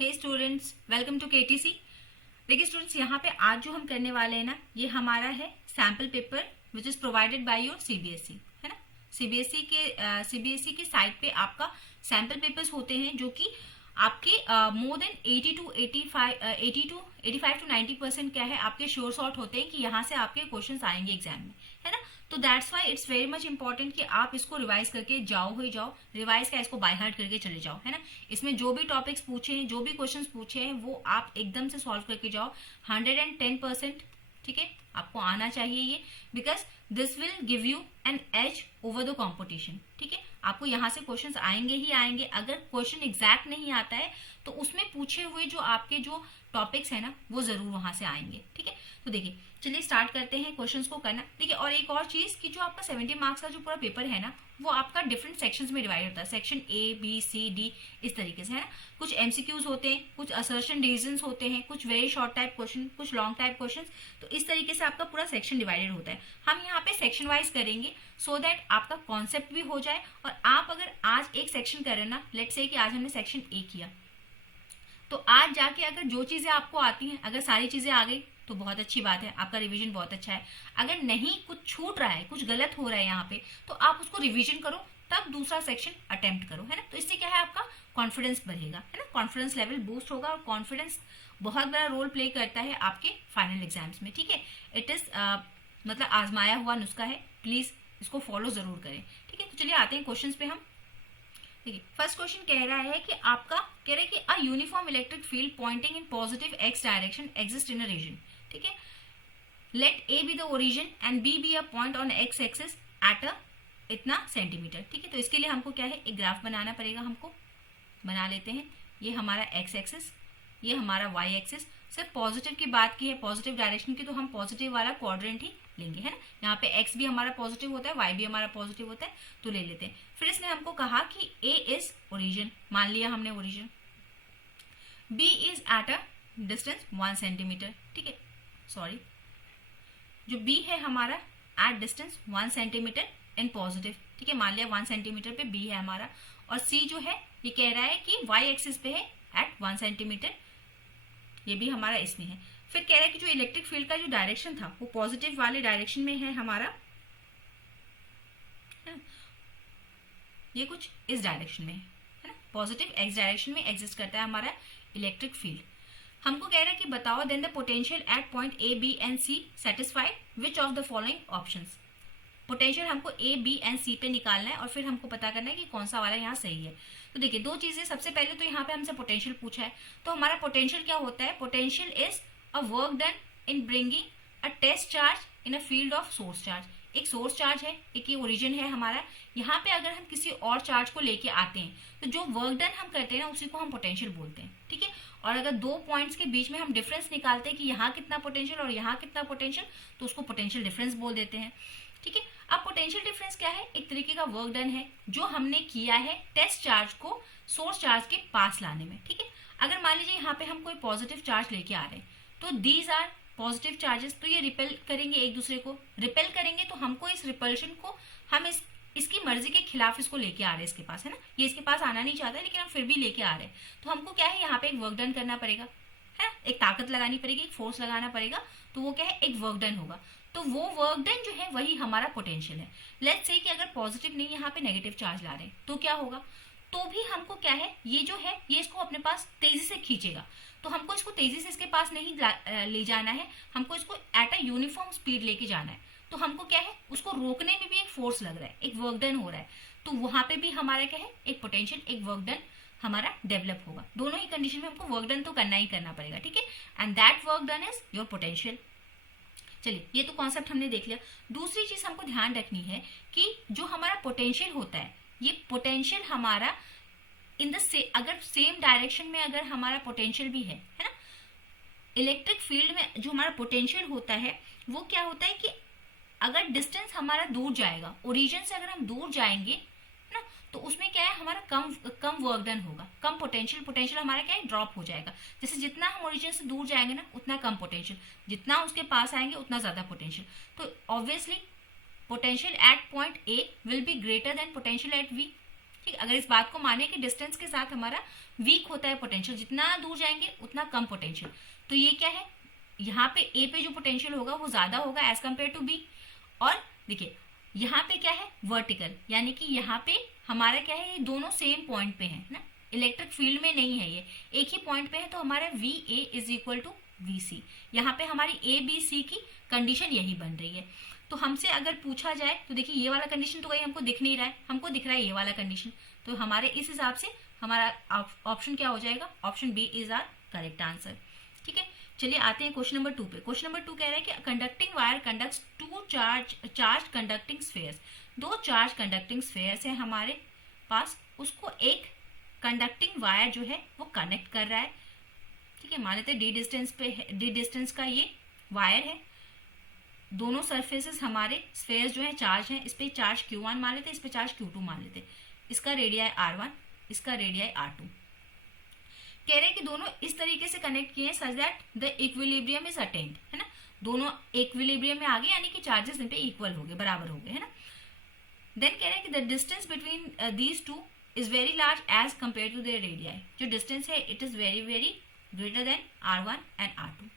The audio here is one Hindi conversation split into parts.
Hey students, welcome to KTC. देखिए स्टूडेंट्स, यहाँ पे आज जो हम करने वाले हैं ना, ये हमारा है sample paper which is provided by your CBSE, है ना। सीबीएसई की साइट पे आपका सैम्पल पेपर्स होते हैं जो कि आपके मोर देन 85 टू 90% क्या है, आपके श्योर शॉट होते हैं कि यहाँ से आपके क्वेश्चंस आएंगे एग्जाम में, है ना। तो that's why it's very much important कि आप इसको रिवाइज करके जाओ ही जाओ। रिवाइज का इसको बाय हार्ट करके चले जाओ, है ना। इसमें जो भी टॉपिक्स पूछे हैं, जो भी क्वेश्चंस पूछे हैं, वो आप एकदम से सॉल्व करके जाओ 110%। ठीक है, आपको आना चाहिए ये, because this will give you an edge over the competition. ठीक है, आपको यहाँ से क्वेश्चंस आएंगे ही आएंगे। अगर क्वेश्चन एग्जैक्ट नहीं आता है तो उसमें पूछे हुए जो आपके जो टॉपिक्स है ना, वो जरूर वहां से आएंगे। ठीक है, तो देखिए चलिए स्टार्ट करते हैं क्वेश्चंस को करना। ठीक है, और एक और चीज कि जो आपका 70 मार्क्स का जो पूरा पेपर है ना, वो आपका डिफरेंट सेक्शंस में डिवाइड होता है। Section A, B, C, D, इस तरीके से, है ना। कुछ एमसीक्यूज होते हैं, कुछ असर्शन डिविजन्स होते हैं, कुछ वेरी शॉर्ट टाइप क्वेश्चन, कुछ लॉन्ग टाइप क्वेश्चन। तो इस तरीके से आपका पूरा सेक्शन डिवाइडेड होता है। हम यहाँ पे सेक्शन वाइज करेंगे सो दैट आपका कॉन्सेप्ट भी हो जाए। और आप अगर आज एक सेक्शन करें ना, लेट्स से कि आज हमने सेक्शन ए किया, तो आज जाके अगर जो चीजें आपको आती हैं, अगर सारी चीजें आ गई तो बहुत अच्छी बात है, आपका रिवीजन बहुत अच्छा है। अगर नहीं, कुछ छूट रहा है, कुछ गलत हो रहा है यहाँ पे, तो आप उसको रिवीजन करो, तब दूसरा सेक्शन अटेम्प्ट करो, है ना। तो इससे क्या है, आपका कॉन्फिडेंस बढ़ेगा, है ना। कॉन्फिडेंस लेवल बूस्ट होगा, और कॉन्फिडेंस बहुत बड़ा रोल प्ले करता है आपके फाइनल एग्जाम्स में। ठीक है, इट इज मतलब आजमाया हुआ नुस्खा है, प्लीज इसको फॉलो जरूर करें। ठीक है, तो चलिए आते हैं क्वेश्चन पे हम। देखिए फर्स्ट क्वेश्चन कह रहा है कि आपका कह रहा है कि a uniform electric field pointing in positive x direction exist in a region. ठीक है, let A be the origin and B be a point on x axis at a इतना सेंटीमीटर। ठीक है, तो इसके लिए हमको क्या है, एक ग्राफ बनाना पड़ेगा। हमको बना लेते हैं। ये हमारा एक्स एक्सिस, ये हमारा वाई एक्सिस। सिर्फ पॉजिटिव की बात की है, पॉजिटिव डायरेक्शन की, तो हम पॉजिटिव वाला क्वाड्रेंट ही लेंगे, है ना। यहाँ पे एक्स भी हमारा पॉजिटिव होता है, वाई भी हमारा पॉजिटिव होता है, तो ले लेते हैं। फिर इसने हमको कहा कि ए इज ओरिजिन, मान लिया हमने origin. B is at a distance 1 centimetre. ठीक है, सॉरी, जो बी है हमारा at distance 1 centimetre in positive. ठीक है, मान लिया 1 सेंटीमीटर पे बी है हमारा। और सी जो है ये कह रहा है कि वाई एक्सिस पे है एट 1 सेंटीमीटर, ये भी हमारा इसमें है। फिर कह रहा है कि जो इलेक्ट्रिक फील्ड का जो डायरेक्शन था वो पॉजिटिव वाले डायरेक्शन में है हमारा, ये कुछ इस डायरेक्शन में है ना। पॉजिटिव एक्स डायरेक्शन में एग्जिस्ट करता है हमारा इलेक्ट्रिक फील्ड। हमको कह रहा है कि बताओ then the potential at point A B and C satisfied which of the following options. Potential हमको ए बी एंड सी पे निकालना है और फिर हमको पता करना है कि कौन सा वाला यहाँ सही है। तो देखिए दो चीजें, सबसे पहले तो यहाँ पे हमसे पोटेंशियल पूछा है, तो हमारा पोटेंशियल क्या होता है, potential is a work done in bringing a test charge in a field of source charge. एक सोर्स चार्ज है, एक ये ओरिजिन है हमारा। यहाँ पे अगर हम किसी और चार्ज को लेके आते हैं तो जो वर्क डन हम करते हैं ना, उसी को हम पोटेंशियल बोलते हैं। ठीक है, और अगर दो पॉइंट्स के बीच में हम डिफरेंस निकालते हैं कि यहाँ कितना पोटेंशियल और यहाँ कितना पोटेंशियल, तो उसको पोटेंशियल डिफरेंस बोल देते हैं। ठीक है, अब पोटेंशियल डिफरेंस क्या है, एक तरीके का वर्क डन है जो हमने किया है टेस्ट चार्ज को सोर्स चार्ज के पास लाने में। ठीक है, अगर मान लीजिए यहाँ पे हम कोई पॉजिटिव चार्ज लेके आ रहे हैं, तो दीज आर पॉजिटिव चार्जेस, तो ये रिपेल करेंगे एक दूसरे को। रिपेल करेंगे तो हमको इस रिपल्शन को हम इसकी मर्जी के खिलाफ इसको लेके आ रहे हैं इसके पास, है ना। ये इसके पास आना नहीं चाहता लेकिन हम फिर भी लेके आ रहे हैं, तो हमको क्या है, यहाँ पे एक वर्क डन करना पड़ेगा, है ना। एक ताकत लगानी पड़ेगी, एक फोर्स लगाना पड़ेगा, तो वो क्या है, एक वर्क डन होगा। तो वो वर्क डन जो है वही हमारा पोटेंशियल है। लेट्स से कि अगर पॉजिटिव नहीं, यहाँ पे नेगेटिव चार्ज ला रहे हैं, तो क्या होगा, तो भी हमको क्या है, ये जो है ये इसको अपने पास तेजी से खींचेगा। तो हमको इसको तेजी से इसके पास नहीं ले जाना है, हमको इसको एट अ यूनिफॉर्म स्पीड लेके जाना है। तो हमको क्या है, उसको रोकने में भी एक फोर्स लग रहा है, एक वर्क डन हो रहा है, तो वहां पे भी हमारा क्या है, एक पोटेंशियल, एक वर्क डन हमारा डेवलप होगा। दोनों ही कंडीशन में हमको वर्क डन तो करना ही करना पड़ेगा। ठीक है, and that work done is your potential. चलिए ये तो कॉन्सेप्ट हमने देख लिया। दूसरी चीज हमको ध्यान रखनी है कि जो हमारा पोटेंशियल होता है, ये पोटेंशियल हमारा इन द अगर सेम डायरेक्शन में अगर हमारा पोटेंशियल भी है ना, इलेक्ट्रिक फील्ड में जो हमारा पोटेंशियल होता है वो क्या होता है कि अगर डिस्टेंस हमारा दूर जाएगा, ओरिजिन से अगर हम दूर जाएंगे ना, तो उसमें क्या है, हमारा कम वर्क डन होगा, कम पोटेंशियल हमारा क्या है, ड्रॉप हो जाएगा। जैसे जितना हम ओरिजिन से दूर जाएंगे ना, उतना कम पोटेंशियल, जितना उसके पास आएंगे उतना ज्यादा पोटेंशियल। तो obviously potential at point A will be greater than potential at B, ठीक, अगर इस बात को माने कि डिस्टेंस के साथ हमारा वीक होता है पोटेंशियल, जितना दूर जाएंगे उतना कम पोटेंशियल, तो ये क्या है, यहाँ पे ए पे जो पोटेंशियल होगा वो ज्यादा होगा एज कम्पेयर टू बी। और देखिए यहाँ पे क्या है, वर्टिकल, यानी कि यहाँ पे हमारा क्या है, ये दोनों सेम पॉइंट पे है ना, इलेक्ट्रिक फील्ड में नहीं है, ये एक ही पॉइंट पे है, तो हमारा V A is equal to V C. यहाँ पे हमारी ए बी सी की कंडीशन यही बन रही है। तो हमसे अगर पूछा जाए तो देखिए ये वाला कंडीशन तो कहीं हमको दिख नहीं रहा है, हमको दिख रहा है ये वाला कंडीशन, तो हमारे इस हिसाब से हमारा ऑप्शन क्या हो जाएगा, option B is our correct answer. ठीक है, चलिए आते हैं क्वेश्चन नंबर 2 पे। क्वेश्चन नंबर 2 कह रहा है कि conducting wire conducts two charge conducting spheres. दो चार्ज कंडक्टिंग स्फेयर्स है हमारे पास, उसको एक कंडक्टिंग वायर जो है वो कनेक्ट कर रहा है। ठीक है, मान लेते हैं डी डिस्टेंस पे है, डी डिस्टेंस का ये वायर है, दोनों सरफेसेस हमारे स्फेयर्स जो है चार्ज हैं, इस पे चार्ज Q1 मान लेते हैं, इस पे चार्ज Q2 मान लेते हैं, इसका रेडियाई R1, इसका रेडियाई R2। कह रहे हैं कि दोनों इस तरीके से कनेक्ट किए हैं such that the equilibrium is attend, है ना, दोनों इक्विलिब्रियम में आ गए, यानी कि चार्जेस इन पे इक्वल हो गए, बराबर हो गए, है ना। देन कह रहे हैं कि the distance between these two is very large as compare to their radii. जो डिस्टेंस है it is very very greater than R1 and R2।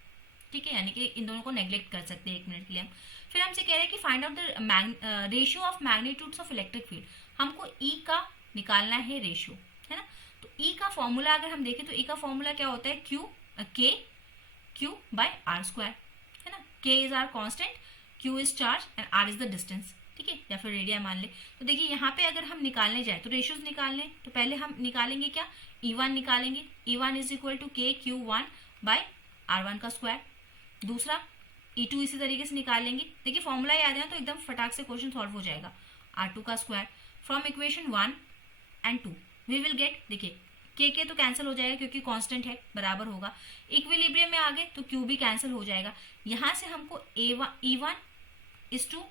ठीक है, यानी कि इन दोनों को नेग्लेक्ट कर सकते हैं एक मिनट के लिए हम। फिर हमसे कह रहे हैं कि find out the ratio of magnitudes of electric field. हमको E का निकालना है रेशियो, है ना। तो E का फॉर्मूला अगर हम देखें तो E का फॉर्मूला क्या होता है, Q बाय R स्क्वायर, है ना। K is our constant, Q is charge and R is the distance. ठीक है, या फिर रेडिया मान ले। तो देखिए यहाँ पे अगर हम निकालने जाए तो रेशियोज निकालने, तो पहले हम निकालेंगे क्या, E1 निकालेंगे, E1 is equal to KQ1 bye R1 का स्क्वायर। दूसरा E2 इसी तरीके से निकालेंगे। देखिए फॉर्मूला याद है ना, तो एकदम फटाक से क्वेश्चन सॉल्व हो जाएगा। R2 का square from equation 1 and 2 we will get, देखिए K तो कैंसिल हो जाएगा क्योंकि कांस्टेंट है, बराबर होगा। इक्विलिब्रियम में आ गए तो Q भी कैंसिल हो जाएगा। यहाँ से हमको E1 इज टू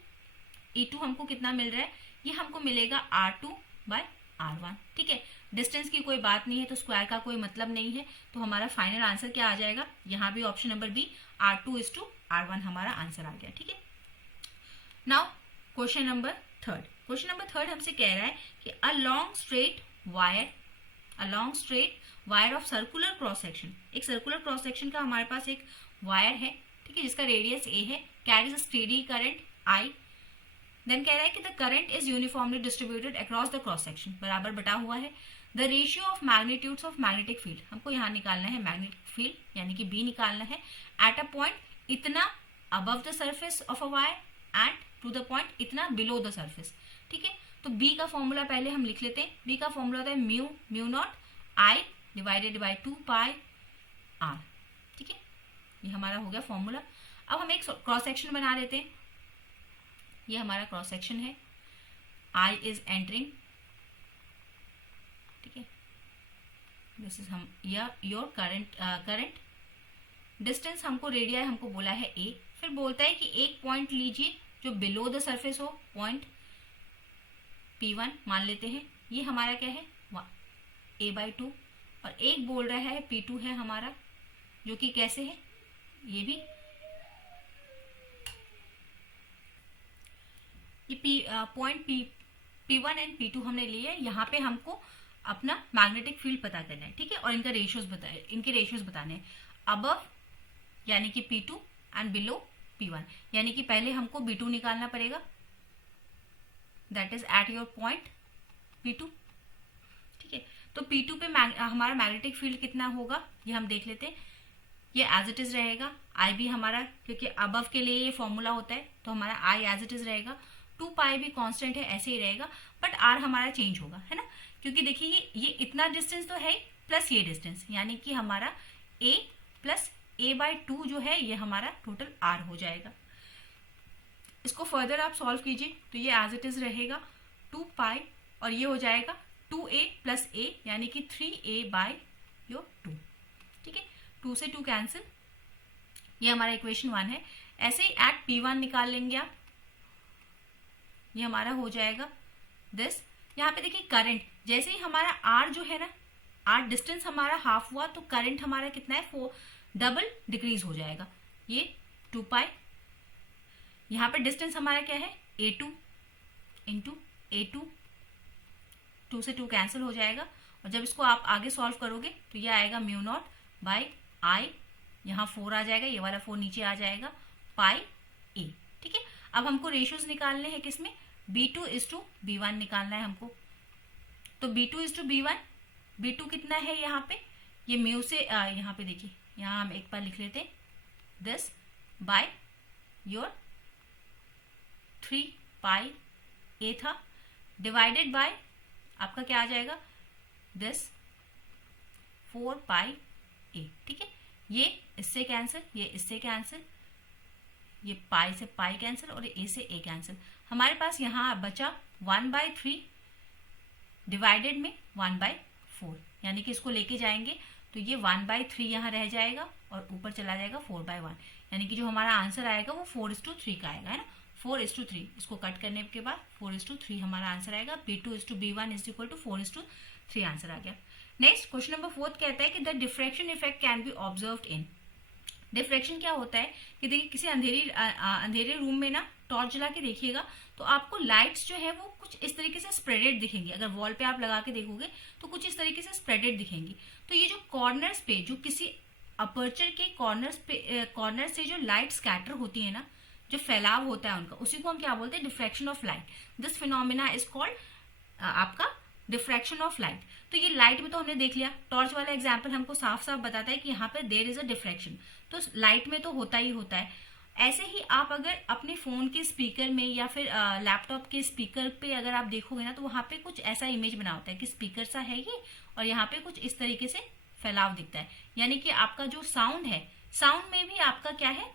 E2 हमको कितना मिल रहा है, ये हमको मिलेगा R2 बाय R1। ठीक है, डिस्टेंस की कोई बात नहीं है तो स्क्वायर का कोई मतलब नहीं है, तो हमारा फाइनल आंसर क्या आ जाएगा, यहाँ भी option number B R2 is to R1 हमारा आंसर आ गया। ठीक है, now question number 3। Question number 3 हमसे कह रहा है कि a long straight wire of circular cross section, एक सर्कुलर क्रॉस सेक्शन का हमारे पास एक वायर है, ठीक है, जिसका रेडियस A है, carries a steady current I। Then कह रहा है कि the current is uniformly distributed across the cross section, बराबर बटा हुआ है। The ratio of magnitudes of magnetic field, हमको यहाँ निकालना है मैग्नेटिक फील्ड, यानी कि B निकालना है, एट अ पॉइंट इतना above the surface of a wire and to the point इतना बिलो द सर्फेस। ठीक है, तो B का फॉर्मूला पहले हम लिख लेते हैं। B का फॉर्मूला होता है mu naught I divided by 2 pi R। ठीक है, ये हमारा हो गया फॉर्मूला। अब हम एक क्रॉस सेक्शन बना लेते हैं। ये हमारा क्रॉस सेक्शन है, I इज एंटरिंग, ठीक है, दिस इज हम योर करंट डिस्टेंस, हमको रेडिया हमको बोला है A। फिर बोलता है कि एक पॉइंट लीजिए जो बिलो द सरफेस हो, पॉइंट P1 मान लेते हैं, ये हमारा क्या है A/2, और एक बोल रहा है P2 है हमारा, जो कि कैसे है, ये भी ये पॉइंट P1 एंड P2 हमने लिए। यहाँ पे हमको अपना मैग्नेटिक फील्ड पता करना है। ठीक है, और इनके रेशियोज बताने हैं। अबव यानी कि P2 एंड बिलो P1, यानी कि पहले हमको B2 निकालना पड़ेगा, that is at your point P2। ठीक है, तो P2 पे हमारा मैग्नेटिक फील्ड कितना होगा ये हम देख लेते हैं। ये एज इट इज रहेगा, I भी हमारा, क्योंकि अबव के लिए ये फॉर्मूला होता है, तो हमारा I एज इट इज रहेगा, 2 पाई भी कांस्टेंट है, ऐसे ही रहेगा, बट R हमारा चेंज होगा, है ना, क्योंकि देखिए ये इतना डिस्टेंस तो है प्लस ये डिस्टेंस, यानी कि हमारा A प्लस A/2 जो है ये हमारा टोटल R हो जाएगा। इसको फर्दर आप सॉल्व कीजिए तो ये एज इट इज रहेगा 2 पाई, और ये हो जाएगा 2A प्लस A, यानी कि 3A/2। ठीक है, 2 से 2 कैंसिल, ये हमारा इक्वेशन 1 है। ऐसे ही एट P1 निकाल लेंगे आप, ये हमारा हो जाएगा दिस। यहाँ पे देखिए करंट, जैसे ही हमारा R जो है ना, R डिस्टेंस हमारा हाफ हुआ, तो करंट हमारा कितना है, 4 डबल डिक्रीज हो जाएगा, ये 2 पाई। यहाँ पे डिस्टेंस हमारा क्या है, A2 इंटू A2 2 से 2 कैंसिल हो जाएगा, और जब इसको आप आगे सॉल्व करोगे तो ये आएगा म्यू नॉट बाई आई, यहाँ 4 आ जाएगा, ये वाला 4 नीचे आ जाएगा, पाई ए। ठीक है, अब हमको रेशियोज निकालने हैं किसमें, B2:B1 निकालना है हमको। तो B2:B1, B2 कितना है यहाँ पे, ये म्यू से यहाँ पे देखिए, यहाँ हम एक बार लिख लेते हैं, दिस बाय योर 3 पाई ए था, डिवाइडेड बाय आपका क्या आ जाएगा, दिस 4 पाई ए। ठीक है, ये इससे कैंसिल, ये इससे कैंसिल, ये पाई से पाई कैंसिल और ए से ए कैंसिल। हमारे पास यहाँ बचा 1/3 डिवाइडेड में 1/4, यानी कि इसको लेके जाएंगे तो ये 1/3 यहाँ रह जाएगा और ऊपर चला जाएगा 4/1, यानी कि जो हमारा आंसर आएगा वो 4:3 का आएगा, है ना, 4:3। इसको कट करने के बाद 4:3 हमारा आंसर आएगा। B2:B1 is equal to 4:3 answer आ गया। नेक्स्ट क्वेश्चन नंबर 4 कहता है कि the diffraction effect can be observed in. Diffraction क्या होता है कि देखिए किसी अंधेरे रूम में ना टॉर्च जला के देखिएगा तो आपको लाइट्स जो है वो कुछ इस तरीके से स्प्रेडेड दिखेंगी। अगर वॉल पे आप लगा के देखोगे तो कुछ इस तरीके से स्प्रेडेड दिखेंगी। तो ये जो कॉर्नर्स पे, जो किसी अपर्चर के कॉर्नर से जो लाइट स्कैटर होती है ना, जो फैलाव होता है उनका, उसी को हम क्या बोलते हैं, diffraction of light. This phenomena is called आपका डिफ्रैक्शन ऑफ लाइट। तो ये लाइट में तो हमने देख लिया, टॉर्च वाला एग्जाम्पल हमको साफ साफ बताता है कि यहाँ पे देयर इज अ डिफ्रैक्शन, तो लाइट में तो होता ही होता है। ऐसे ही आप अगर अपने फोन के स्पीकर में या फिर लैपटॉप के स्पीकर पे अगर आप देखोगे ना तो वहां पे कुछ ऐसा इमेज बना होता है कि स्पीकर सा है ये, और यहाँ पे कुछ इस तरीके से फैलाव दिखता है, यानी कि आपका जो साउंड है, साउंड में भी आपका क्या है,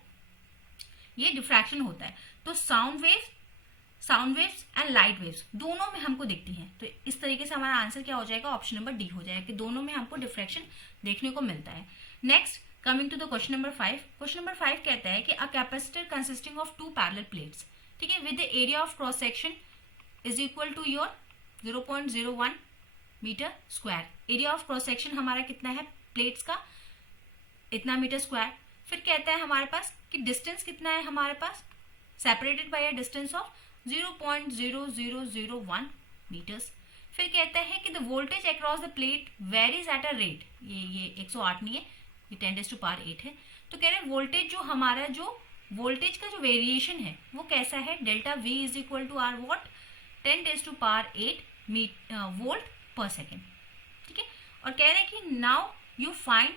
ये डिफ्रैक्शन होता है। तो sound waves and light waves दोनों में हमको दिखती हैं। तो इस तरीके से हमारा आंसर क्या हो जाएगा, ऑप्शन नंबर डी हो जाएगा कि दोनों में हमको डिफ्रैक्शन देखने को मिलता है। Next coming to the question number 5। Question number 5 कहता है कि a capacitor consisting of 2 parallel plates, ठीक है, with the area of cross section is equal to your 0.01 metre square. Area of cross section हमारा कितना है प्लेट्स का, इतना मीटर स्क्वायर। फिर कहता है हमारे पास कि डिस्टेंस कितना है हमारे पास, separated by a distance of 0.0001 metres. फिर कहता है कि the voltage across the plate varies at a rate, ये 108 नहीं है, ये 10⁻8 है। तो कह रहे हैं वोल्टेज जो हमारा, जो वोल्टेज का जो वेरिएशन है वो कैसा है, delta V is equal to our what, 10⁻8 volt पर सेकेंड। ठीक है, और कह रहे हैं कि now you find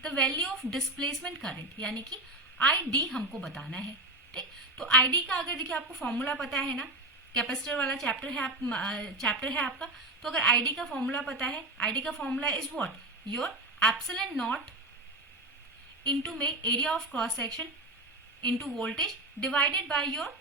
the value of displacement current, यानी कि ID हमको बताना है। ठीक, तो ID का अगर देखिए आपको फॉर्मूला पता है ना, कैपेसिटर वाला चैप्टर है आपका, तो अगर ID का फॉर्मूला पता है, ID का formula is what, your epsilon not into में area of cross section into voltage divided by your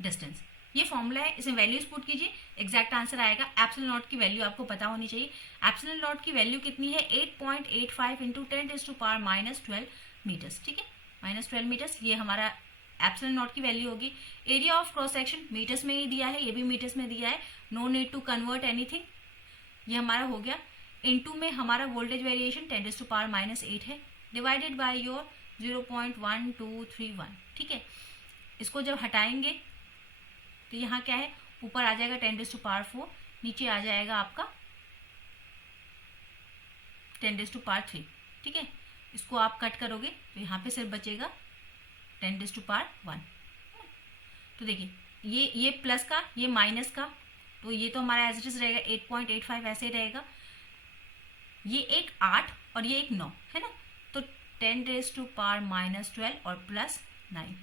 distance. ये फॉर्मूला है, इसमें वैल्यूज पुट कीजिए, एग्जैक्ट आंसर आएगा। एप्सिलॉन नॉट की वैल्यू आपको पता होनी चाहिए। एप्सिलॉन नॉट की वैल्यू कितनी है, 8.85 इंटू 10⁻⁻12 मीटर्स। ठीक है, -12 मीटर्स, ये हमारा एप्सिलॉन नॉट की वैल्यू होगी। Area of cross section metres में ही दिया है, ये भी मीटर्स में दिया है, no need to convert anything, ये हमारा हो गया। इनटू में हमारा वोल्टेज वेरिएशन 10⁻⁻8 है, डिवाइडेड बाय योर 0.1231। ठीक है, इसको जब हटाएंगे तो यहाँ क्या है, ऊपर आ जाएगा 10⁻4, नीचे आ जाएगा आपका 10⁻3। ठीक है, इसको आप कट करोगे तो यहाँ पे सिर्फ बचेगा 10⁻1। तो देखिए ये प्लस का, ये माइनस का, तो ये तो हमारा एज इट इज रहेगा 8.85 ऐसे रहेगा। ये एक 8 और ये एक 9 है ना, तो 10⁻⁻12 और प्लस 9,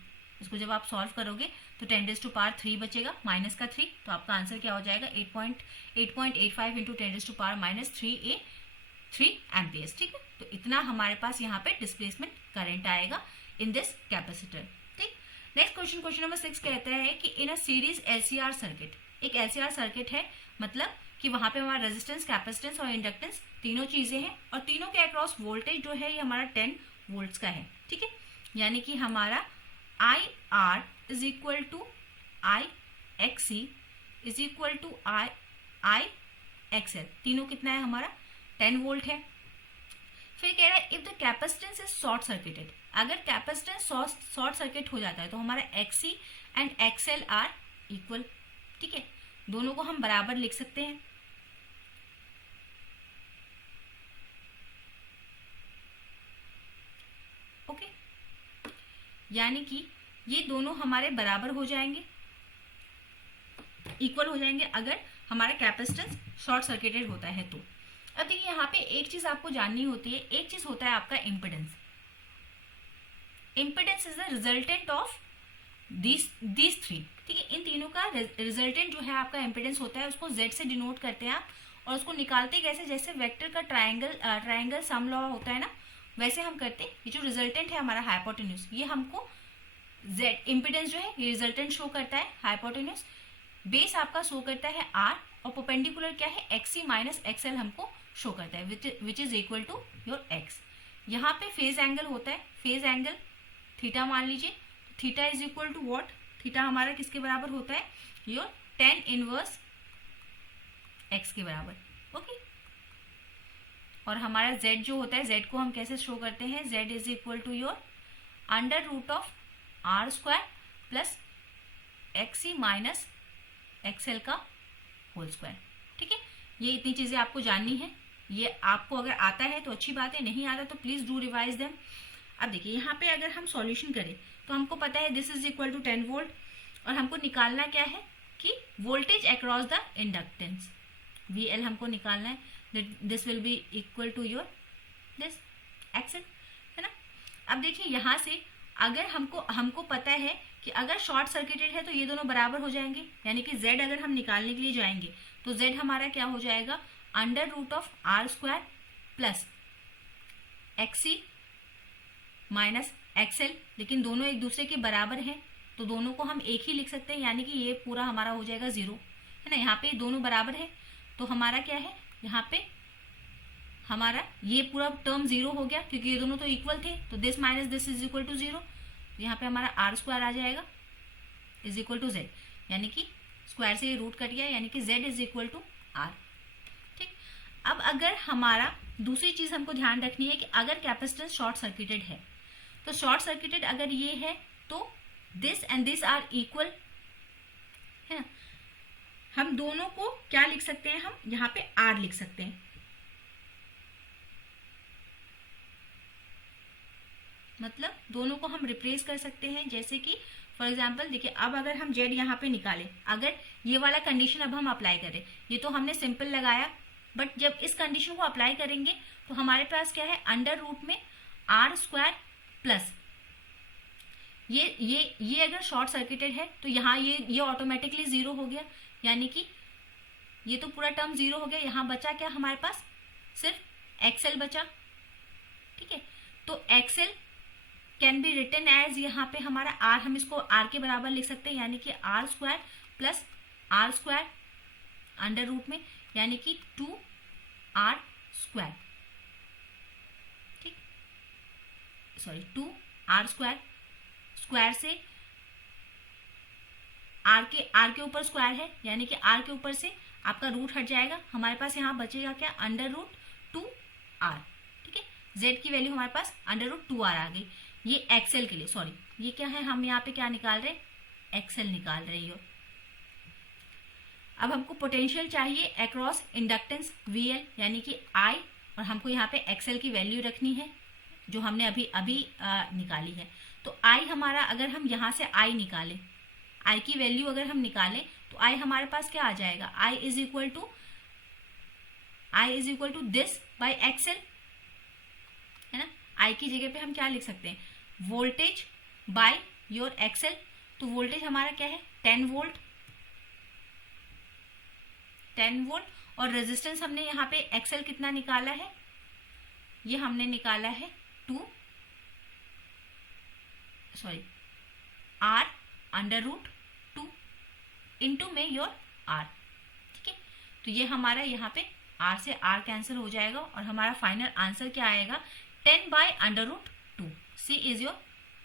इसको जब आप सॉल्व करोगे तो 10⁻3 बचेगा, माइनस का 3, तो आपका आंसर क्या हो जाएगा 8.85 इंटू 10⁻3 एम्पियर्स। ठीक है, तो इतना हमारे पास यहाँ पे डिस्प्लेसमेंट करंट आएगा इन दिस कैपेसिटर। ठीक, नेक्स्ट क्वेश्चन नंबर 6 कहता है कि इन अ सीरीज LCR सर्किट, एक LCR सर्किट है, मतलब कि वहां पे हमारा रेजिस्टेंस, कैपेसिटेंस और इंडक्टेंस तीनों चीजें हैं, और तीनों के अक्रॉस वोल्टेज जो है ये हमारा 10 वोल्ट्स का है। ठीक है, यानी कि हमारा IR is equal to IXC is equal to IXL, तीनों कितना है हमारा 10 वोल्ट है। फिर कह रहा है if the capacitance is short circuited, अगर कैपेसिटेंस शॉर्ट सर्किट हो जाता है तो हमारा XC and XL are equal. ठीक है, दोनों को हम बराबर लिख सकते हैं। यानी कि ये दोनों हमारे बराबर हो जाएंगे, इक्वल हो जाएंगे अगर हमारा कैपेसिटेंस शॉर्ट सर्किटेड होता है तो। अब देखिए यहाँ पे एक चीज आपको जाननी होती है, एक चीज होता है आपका impedance. Impedance is the resultant of these three, ठीक है। इन तीनों का रिजल्टेंट जो है आपका इम्पिडेंस होता है, उसको Z से डिनोट करते हैं आप, और उसको निकालते कैसे, जैसे वेक्टर का ट्रायंगल सम लॉ होता है ना, वैसे हम करते हैं। ये जो रिजल्टेंट है हमारा हाइपोटेन्यूज, ये हमको Z इम्पिडेंस जो है ये रिजल्टेंट शो करता है हाइपोटेन्यूज, बेस आपका शो करता है R, और परपेंडिकुलर क्या है XC माइनस XL हमको शो करता है, which is equal to your X। यहाँ पे फेज एंगल होता है, फेज एंगल थीटा मान लीजिए, theta is equal to what, theta हमारा किसके बराबर होता है, योर tan इनवर्स X के बराबर, ओके। और हमारा Z जो होता है, Z को हम कैसे शो करते हैं, Z is equal to your under root of R square plus XC minus XL का होल स्क्वायर, ठीक है। ये इतनी चीजें आपको जाननी है, ये आपको अगर आता है तो अच्छी बात है, नहीं आता तो प्लीज डू रिवाइज देम। अब देखिए यहाँ पे अगर हम सॉल्यूशन करें तो हमको पता है this is equal to 10 volt, और हमको निकालना क्या है कि voltage across the inductance VL हमको निकालना है, this will be equal to your this XL, है ना। अब देखिए यहाँ से अगर हमको पता है कि अगर शॉर्ट सर्किटेड है तो ये दोनों बराबर हो जाएंगे, यानी कि Z अगर हम निकालने के लिए जाएंगे तो Z हमारा क्या हो जाएगा, under root of R square plus XC minus XL, लेकिन दोनों एक दूसरे के बराबर हैं तो दोनों को हम एक ही लिख सकते हैं, यानी कि ये पूरा हमारा हो जाएगा 0, है ना। यहाँ पे दोनों बराबर है तो हमारा क्या है, यहाँ पे हमारा ये पूरा टर्म 0 हो गया, क्योंकि ये दोनों तो इक्वल थे, तो this minus this is equal to 0। यहाँ पे हमारा R स्क्वायर आ जाएगा इज इक्वल टू Z, यानी कि स्क्वायर से ये रूट कट गया, यानी कि Z is equal to R, ठीक। अब अगर हमारा दूसरी चीज हमको ध्यान रखनी है कि अगर कैपेसिटेंस शॉर्ट सर्किटेड है, तो शॉर्ट सर्किटेड अगर ये है तो this and this are equal, है ना। हम दोनों को क्या लिख सकते हैं, हम यहाँ पे R लिख सकते हैं, मतलब दोनों को हम रिप्लेस कर सकते हैं। जैसे कि फॉर एग्जाम्पल देखिए, अब अगर हम Z यहाँ पे निकालें, अगर ये वाला कंडीशन अब हम अप्लाई करें, ये तो हमने सिंपल लगाया, बट जब इस कंडीशन को अप्लाई करेंगे तो हमारे पास क्या है, अंडर रूट में R स्क्वायर प्लस ये अगर शॉर्ट सर्किटेड है तो यहाँ ये ऑटोमेटिकली 0 हो गया, यानी कि ये तो पूरा टर्म 0 हो गया। यहाँ बचा क्या हमारे पास, सिर्फ XL बचा, ठीक है। तो XL can be written as, यहाँ पे हमारा R, हम इसको R के बराबर लिख सकते हैं, यानी कि R square plus R square under root में, यानी कि 2R स्क्वायर, ठीक, सॉरी 2R स्क्वायर, स्क्वायर से R के ऊपर स्क्वायर है, यानी कि R के ऊपर से आपका रूट हट जाएगा, हमारे पास यहाँ बचेगा क्या, अंडर रूट 2R, ठीक है। Z की वैल्यू हमारे पास अंडर रूट 2R आ गई। ये XL के लिए, सॉरी ये क्या है, हम यहाँ पे क्या निकाल रहे हैं, XL निकाल रहे हो। अब हमको पोटेंशियल चाहिए अक्रॉस इंडक्टेंस VL, यानी कि I, और हमको यहाँ पे XL की वैल्यू रखनी है जो हमने अभी निकाली है। तो I हमारा, अगर हम यहाँ से I निकालें, I की वैल्यू अगर हम निकालें तो I हमारे पास क्या आ जाएगा, I is equal to this by XL, है ना। I की जगह पे हम क्या लिख सकते हैं, वोल्टेज बाय योर XL, तो वोल्टेज हमारा क्या है 10 वोल्ट, 10 वोल्ट, और रेजिस्टेंस हमने यहाँ पे XL कितना निकाला है, ये हमने निकाला है R अंडर रूट 2 इंटू में योर R, ठीक है। तो ये हमारा यहाँ पे R से R कैंसिल हो जाएगा और हमारा फाइनल आंसर क्या आएगा, 10 by under root 2, C is your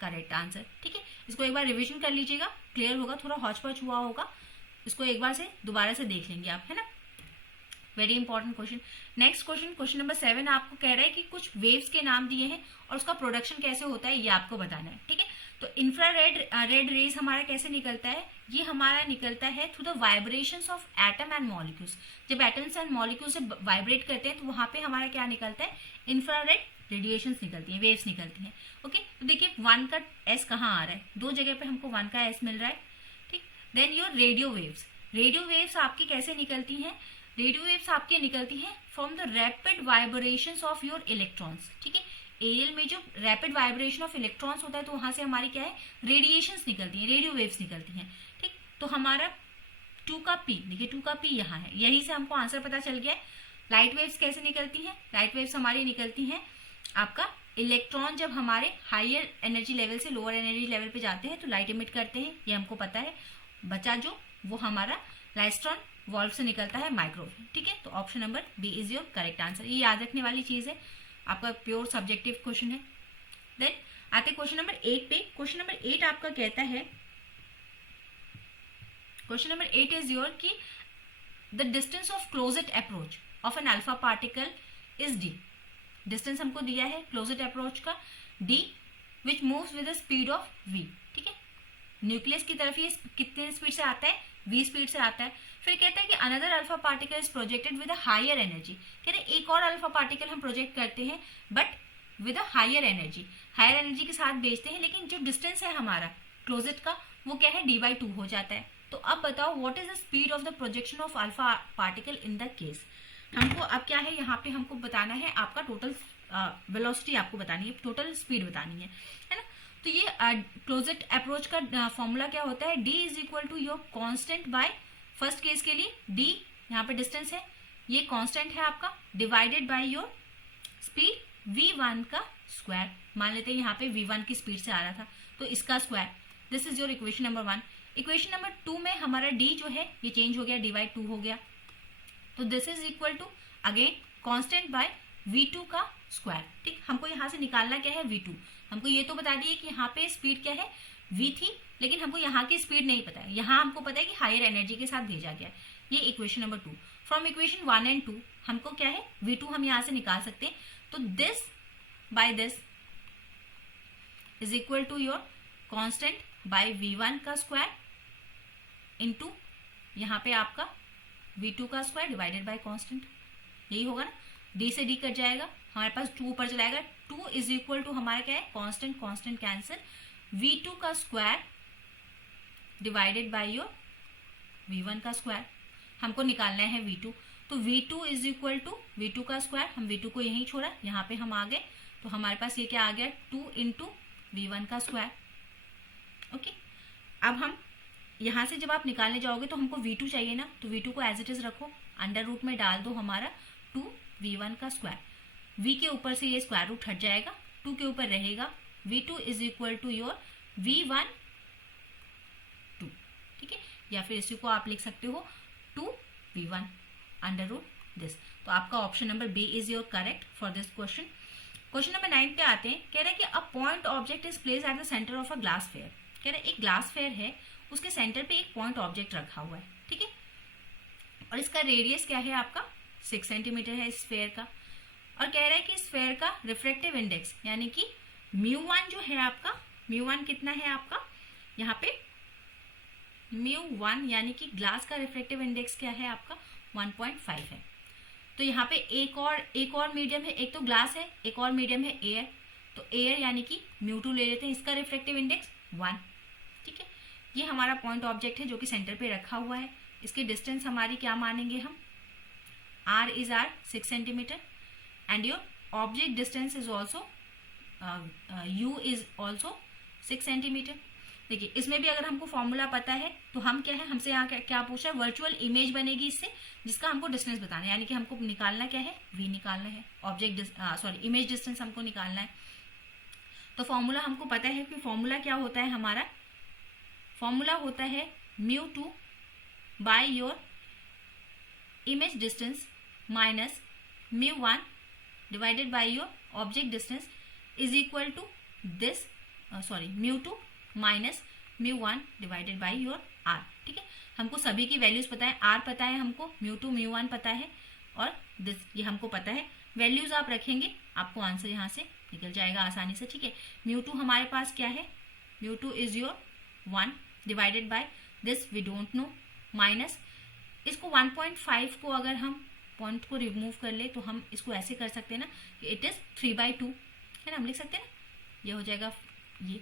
correct answer, ठीक है। इसको एक बार रिवीजन कर लीजिएगा, क्लियर होगा, थोड़ा हौच पौच हुआ होगा, इसको एक बार से दोबारा से देख लेंगे आप, है ना। Very important question. Next question number 7 आपको कह रहा है कि कुछ वेव्स के नाम दिए हैं और उसका प्रोडक्शन कैसे होता है ये आपको बताना है, ठीक है। तो इंफ्रारेड रेड रेज हमारा कैसे निकलता है, ये हमारा निकलता है through the vibrations of atom and molecules. जब एटम्स एंड मॉलिक्यूल्स से वाइब्रेट करते हैं तो वहां पे हमारा क्या निकलता है, इंफ्रारेड रेडिएशंस निकलती हैं, वेव्स निकलती हैं। ओके, तो देखिए 1 का एस कहाँ आ रहा है, 2 जगह पे हमको 1 का एस मिल रहा है। ठीक, then your radio waves. Radio waves आपकी कैसे निकलती हैं? रेडियो वेव्स आपकी निकलती हैं from the rapid vibrations of your electrons. ठीक है, एरियल में जो रैपिड वाइब्रेशन ऑफ इलेक्ट्रॉन्स होता है तो वहां से हमारी क्या है, रेडिएशंस निकलती हैं, रेडियो वेव्स निकलती हैं। ठीक, तो हमारा 2 का पी, देखिए 2 का पी यहाँ है, यही से हमको आंसर पता चल गया है। लाइट वेव्स कैसे निकलती हैं? लाइट वेव्स हमारी निकलती हैं, आपका इलेक्ट्रॉन जब हमारे हायर एनर्जी लेवल से लोअर एनर्जी लेवल पे जाते हैं तो लाइट इमिट करते हैं, ये हमको पता है। बचा जो वो हमारा लाइस्ट्रॉन वॉल्व से निकलता है माइक्रोवेव। ठीक है, तो option number B is your correct answer. ये याद रखने वाली चीज है, आपका प्योर सब्जेक्टिव क्वेश्चन है। देन आते क्वेश्चन नंबर 8 पे। क्वेश्चन नंबर 8 आपका कहता है, क्वेश्चन नंबर 8 इज योर कि the distance of closest approach of an alpha particle is D. Distance हमको दिया है क्लोजेट अप्रोच का D, which moves with the speed of V. ठीक है, न्यूक्लियस की तरफ ये कितने स्पीड से आता है? v स्पीड से आता है। फिर कहता है कि another alpha particle is projected with a higher energy. कह रहे एक और अल्फा पार्टिकल हम प्रोजेक्ट करते हैं but with a higher energy, higher energy के साथ भेजते हैं, लेकिन जो डिस्टेंस है हमारा क्लोजेट का वो क्या है, d/2 हो जाता है। तो अब बताओ what is the speed of the projection of alpha particle in the case. हमको अब क्या है, यहाँ पे हमको बताना है आपका टोटल वेलोसिटी, आपको बतानी है, टोटल स्पीड बतानी है ना। तो ये क्लोजेट अप्रोच का फॉर्मूला क्या होता है, d is equal to your constant by, first case के लिए d यहाँ पे डिस्टेंस है, ये कांस्टेंट है आपका, divided by your speed v1 का स्क्वायर। मान लेते हैं यहाँ पे v1 की स्पीड से आ रहा था तो इसका square. This is your equation number 1। Equation number 2 में हमारा d जो है ये चेंज हो गया, d/2 हो गया। तो this is equal to again constant by v2 का स्क्वायर। ठीक, हमको यहाँ से निकालना क्या है, v2। हमको ये तो बता दिए कि यहाँ पे स्पीड क्या है, v थी, लेकिन हमको यहाँ की स्पीड नहीं पता है। यहाँ हमको पता है कि हायर एनर्जी के साथ भेजा गया है। ये equation number 2। From equation 1 and 2 हमको क्या है, v2 हम यहाँ से निकाल सकते हैं। तो this by this is equal to your constant by v1 का स्क्वायर इनटू यहाँ पे आपका v2 का स्क्वायर डिवाइडेड बाय कांस्टेंट। यही होगा ना, d से d कट जाएगा, हमारे पास 2 ऊपर चला जाएगा। 2 इज इक्वल टू हमारा क्या है, कांस्टेंट, कांस्टेंट कैंसिल, v2 का square divided by your v1 का स्क्वायर। हमको निकालना है v2, तो v2 is equal to v2 का स्क्वायर, हम v2 को यहीं छोड़ा, यहाँ पे हम आ गए, तो हमारे पास ये क्या आ गया, 2 इंटू v1 का स्क्वायर। ओके, अब हम यहाँ से जब आप निकालने जाओगे तो हमको v2 चाहिए ना, तो v2 को एज इट इज रखो, अंडर रूट में डाल दो हमारा 2v1 का स्क्वायर। v के ऊपर से ये स्क्वायर रूट हट जाएगा, 2 के ऊपर रहेगा, v2 is equal to your v1 2। ठीक है, या फिर इसी को आप लिख सकते हो 2v1 अंडर रूट दिस। तो आपका option number B is your correct for this question. Question number 9 पे आते हैं। कह रहे हैं कि a point object is place at the centre of a glass sphere. कह रहे एक ग्लास फेयर है, उसके सेंटर पे एक पॉइंट ऑब्जेक्ट रखा हुआ है। ठीक है, और इसका रेडियस क्या है आपका 6 सेंटीमीटर है इस स्फेयर का। और कह रहा है कि स्फेयर का रिफ्रैक्टिव इंडेक्स यानी कि μ1 जो है आपका, μ1 कितना है आपका, यहाँ पे μ1 यानी कि ग्लास का रिफ्रैक्टिव इंडेक्स क्या है आपका 1.5 है। तो यहाँ पे एक और मीडियम है, एक तो ग्लास है, एक और मीडियम है एयर। तो एयर यानी कि μ2 ले लेते हैं, इसका रिफ्रैक्टिव इंडेक्स 1। ठीक है, ये हमारा पॉइंट ऑब्जेक्ट है जो कि सेंटर पे रखा हुआ है। इसकी डिस्टेंस हमारी क्या मानेंगे हम, r is r 6 centimetre and your object distance is also u is also 6 centimetre. देखिए इसमें भी अगर हमको फॉर्मूला पता है तो हम क्या है, हमसे यहाँ क्या पूछा है, वर्चुअल इमेज बनेगी इससे, जिसका हमको डिस्टेंस बताना है, यानी कि हमको निकालना क्या है, v निकालना है, ऑब्जेक्ट इमेज डिस्टेंस हमको निकालना है। तो फॉर्मूला हमको पता है कि फॉर्मूला क्या होता है हमारा, फॉर्मूला होता है μ2 by your image distance minus μ1 divided by your object distance is equal to this, μ2 minus μ1 divided by your r। ठीक है, हमको सभी की वैल्यूज पता है, r पता है हमको, μ2 μ1 पता है और दिस ये हमको पता है। वैल्यूज आप रखेंगे आपको आंसर यहाँ से निकल जाएगा आसानी से। ठीक है, μ2 हमारे पास क्या है, μ2 is your 1 divided by this we don't know, minus इसको 1.5 को अगर हम पॉइंट को रिमूव कर ले तो हम इसको ऐसे कर सकते हैं ना कि इट इज़ 3/2, है ना, हम लिख सकते हैं ना, ये हो जाएगा, ये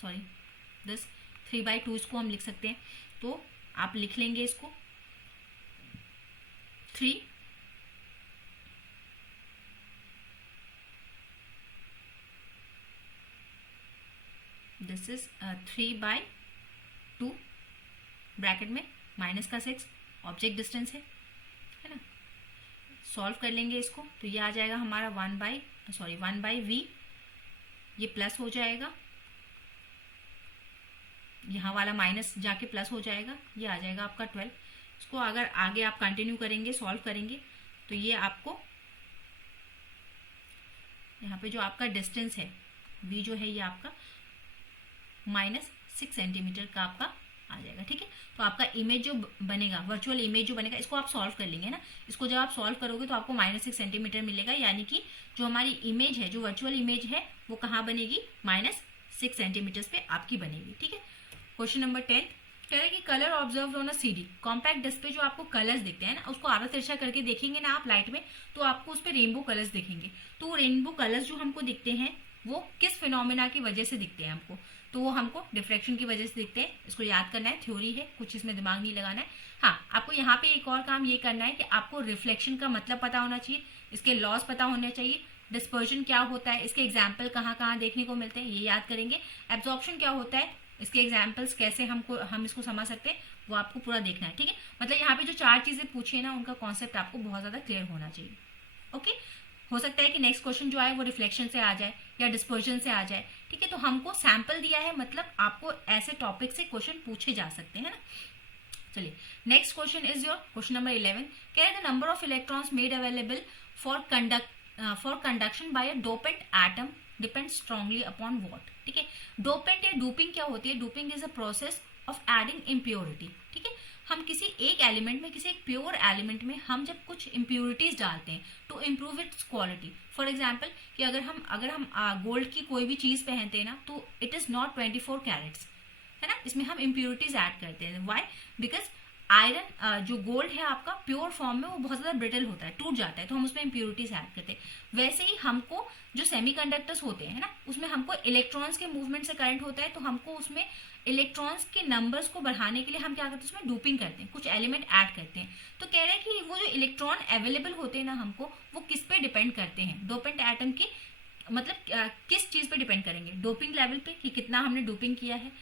सॉरी दिस 3/2 इसको हम लिख सकते हैं। तो आप लिख लेंगे इसको 3 दिस इज 3/2 ब्रैकेट में -6 ऑब्जेक्ट डिस्टेंस है ना। सॉल्व कर लेंगे इसको तो ये आ जाएगा हमारा 1/v, ये प्लस हो जाएगा, यहाँ वाला माइनस जाके प्लस हो जाएगा, ये आ जाएगा आपका 12। इसको अगर आगे आप कंटिन्यू करेंगे, सॉल्व करेंगे तो ये आपको यहाँ पे जो आपका डिस्टेंस है v जो है ये आपका -6 सेंटीमीटर का आपका आ जाएगा। ठीक है, तो आपका इमेज जो बनेगा, वर्चुअल इमेज जो बनेगा, इसको आप सॉल्व कर लेंगे ना। इसको जब आप सॉल्व करोगे तो आपको -6 सेंटीमीटर मिलेगा, यानी कि जो हमारी इमेज है, जो वर्चुअल इमेज है, वो कहाँ बनेगी, -6 सेंटीमीटर पे आपकी बनेगी। ठीक है, क्वेश्चन नंबर 10 कह रहा है कि colour observe on a CD compact disc पे जो आपको कलर्स दिखते हैं ना, उसको आधा तिरछा करके देखेंगे ना आप लाइट में, तो आपको उस पर रेनबो कलर्स दिखेंगे। तो रेनबो कलर्स जो हमको दिखते हैं वो किस फिनोमेना की वजह से दिखते हैं हमको, तो वो हमको डिफ्रैक्शन की वजह से दिखते हैं। इसको याद करना है, थ्योरी है, कुछ इसमें दिमाग नहीं लगाना है। हाँ, आपको यहाँ पे एक और काम ये करना है कि आपको रिफ्लेक्शन का मतलब पता होना चाहिए, इसके लॉस पता होने चाहिए, डिस्पर्जन क्या होता है, इसके एग्जाम्पल कहाँ कहाँ देखने को मिलते हैं ये याद करेंगे, एब्जॉर्प्शन क्या होता है, इसके एग्जाम्पल्स कैसे हम इसको समझ सकते हैं, वो आपको पूरा देखना है। ठीक है, मतलब यहाँ पे जो 4 चीजें पूछी है ना, उनका कॉन्सेप्ट आपको बहुत ज्यादा क्लियर होना चाहिए। ओके, हो सकता है कि नेक्स्ट क्वेश्चन जो आए वो रिफ्लेक्शन से आ जाए या डिस्पर्जन से आ जाए। ठीक है, तो हमको सैंपल दिया है, मतलब आपको ऐसे टॉपिक से क्वेश्चन पूछे जा सकते हैं ना। चलिए, next question is your question number 11 कह रहे हैं the number of electrons made available for conduction by a dopant atom depend strongly upon what. ठीक है, डोपेंट या डोपिंग क्या होती है, doping is a process of adding impurity. ठीक है, हम किसी एक एलिमेंट में, किसी एक प्योर एलिमेंट में हम जब कुछ इम्प्योरिटीज डालते हैं to improve its quality. For example कि अगर हम गोल्ड की कोई भी चीज पहनते हैं ना, तो इट इज नॉट 24 कैरेट्स, है ना, इसमें हम इम्प्योरिटीज ऐड करते हैं। वाई, बिकॉज आयरन जो गोल्ड है आपका प्योर फॉर्म में वो बहुत ज्यादा ब्रिटल होता है, टूट जाता है, तो हम उसमें इम्प्योरिटीज ऐड करते हैं। वैसे ही हमको जो सेमीकंडक्टर्स होते हैं ना, उसमें हमको इलेक्ट्रॉन्स के मूवमेंट से करंट होता है, तो हमको उसमें इलेक्ट्रॉन्स के नंबर्स को बढ़ाने के लिए हम क्या करते हैं, उसमें डोपिंग करते हैं, कुछ एलिमेंट ऐड करते हैं। तो कह रहे हैं कि वो जो इलेक्ट्रॉन अवेलेबल होते हैं ना हमको, वो किस पे डिपेंड करते हैं, डोपेंट एटम की, मतलब किस चीज पे डिपेंड करेंगे, डोपिंग लेवल पे, कि कितना हमने डोपिंग किया है।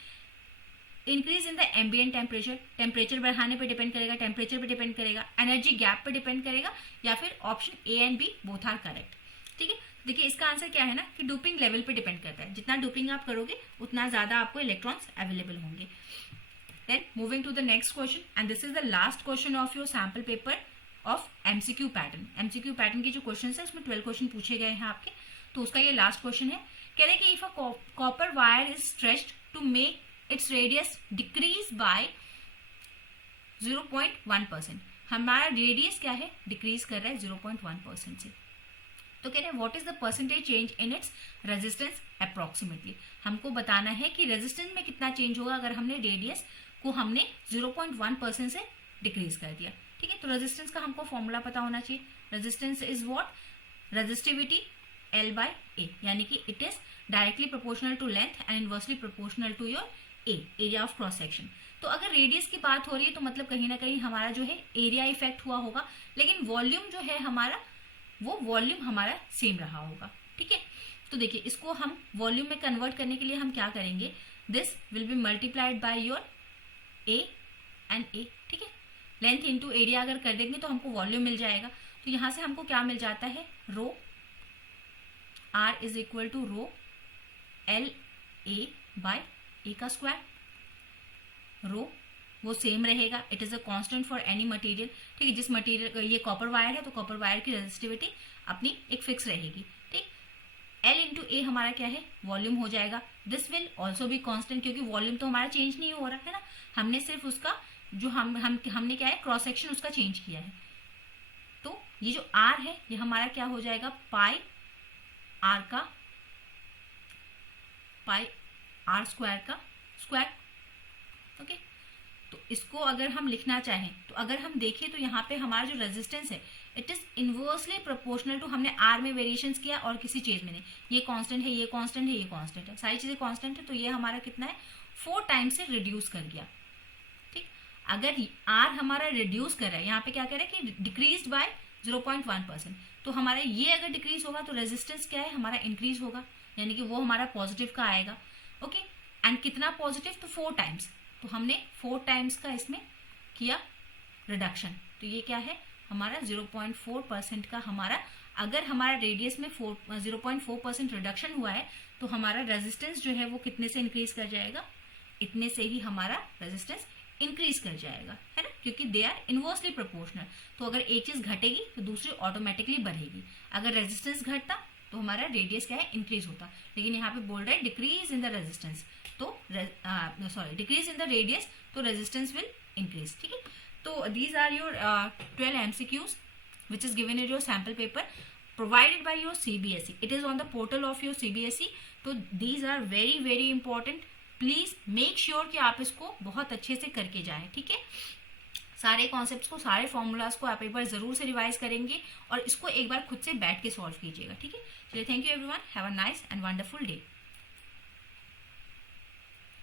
Increase in the ambient temperature, temperature बढ़ाने पे डिपेंड करेगा, टेम्परेचर पे डिपेंड करेगा, एनर्जी गैप पे डिपेंड करेगा, या फिर option A and B both are correct. ठीक है, देखिए इसका आंसर क्या है ना कि डोपिंग लेवल पे डिपेंड करता है, जितना डोपिंग आप करोगे उतना ज्यादा आपको इलेक्ट्रॉन्स अवेलेबल होंगे। Then moving to the next question, and this is the last question of your sample paper of MCQ pattern. MCQ pattern की जो क्वेश्चन है उसमें 12 क्वेश्चन पूछे गए हैं आपके, तो उसका ये लास्ट क्वेश्चन है। कह रहे हैं कि if a copper wire is stretched to make its radius decrease by 0.1%, हमारा रेडियस क्या है, डिक्रीज कर रहा है 0.1% से। तो कह रहे हैं what is the percentage change in its resistance approximately, हमको बताना है कि रेजिस्टेंस में कितना चेंज होगा अगर हमने रेडियस को हमने 0.1% से डिक्रीज कर दिया। ठीक है, तो रेजिस्टेंस का हमको फॉर्मूला पता होना चाहिए। Resistance is what, resistivity L/A, यानी कि it is directly proportional to length and inversely proportional to your area of cross section. तो अगर रेडियस की बात हो रही है तो मतलब कहीं ना कहीं हमारा जो है एरिया इफेक्ट हुआ होगा, लेकिन वॉल्यूम जो है हमारा, वो वॉल्यूम हमारा सेम रहा होगा। ठीक है, तो देखिए इसको हम वॉल्यूम में कन्वर्ट करने के लिए हम क्या करेंगे, this will be multiplied by your A and A. ठीक है, लेंथ इंटू एरिया अगर कर देंगे तो हमको वॉल्यूम मिल जाएगा। तो यहां से हमको क्या मिल जाता है, rho R is equal to rho LA by A का स्क्वायर। रो वो सेम रहेगा, it is a constant for any material. ठीक है, जिस मटेरियल, ये कॉपर वायर है तो कॉपर वायर की रेजिस्टिविटी अपनी एक फिक्स रहेगी। ठीक, L इंटू ए हमारा क्या है, वॉल्यूम हो जाएगा। This will also be constant, क्योंकि वॉल्यूम तो हमारा चेंज नहीं हो रहा है ना, हमने सिर्फ उसका जो हमने क्या है, क्रॉस सेक्शन उसका चेंज किया है। तो ये जो R है ये हमारा क्या हो जाएगा, पाई R का, पाई R स्क्वायर का स्क्वायर। ओके, तो इसको अगर हम लिखना चाहें तो अगर हम देखें तो यहाँ पे हमारा जो रेजिस्टेंस है it is inversely proportional to, हमने आर में वेरिएशन किया और किसी चीज में नहीं, ये कांस्टेंट है, ये कांस्टेंट है, ये कांस्टेंट है, सारी चीजें कांस्टेंट है, तो ये हमारा कितना है 4 टाइम्स से रिड्यूस कर गया। ठीक, अगर आर हमारा रिड्यूस कर रहा है, यहाँ पे क्या कह रहा है कि डिक्रीज बाय 0.1%, तो हमारा ये अगर डिक्रीज होगा तो रेजिस्टेंस क्या है हमारा इंक्रीज होगा, यानी कि वो हमारा पॉजिटिव का आएगा। ओके, एंड कितना पॉजिटिव, तो 4 टाइम्स, तो हमने 4 टाइम्स का इसमें किया रिडक्शन, तो ये क्या है हमारा 0.4% का हमारा, अगर हमारा रेडियस में 0.4% रिडक्शन हुआ है तो हमारा रेजिस्टेंस जो है वो कितने से इंक्रीज कर जाएगा, इतने से ही हमारा रेजिस्टेंस इंक्रीज कर जाएगा, है ना, क्योंकि दे आर इनवर्सली प्रोपोर्शनल। तो अगर एक चीज घटेगी तो दूसरी ऑटोमेटिकली बढ़ेगी, अगर रेजिस्टेंस घटता तो हमारा रेडियस क्या है इंक्रीज होता, लेकिन यहाँ पे बोल रहा है डिक्रीज इन द रेजिस्टेंस, तो sorry decrease in the radius, तो रेजिस्टेंस विल इंक्रीज। ठीक है, तो these are your 12 MCQs which is given in your sample paper provided by your CBSE. It is on the portal of your CBSE. तो these are very very important. Please make sure कि आप इसको बहुत अच्छे से करके जाएं। ठीक है, सारे कॉन्सेप्ट्स को, सारे फॉर्मूलाज को आप एक बार जरूर से रिवाइज करेंगे और इसको एक बार खुद से बैठ के सॉल्व कीजिएगा। ठीक है, चलिए, thank you everyone, have a nice and wonderful day.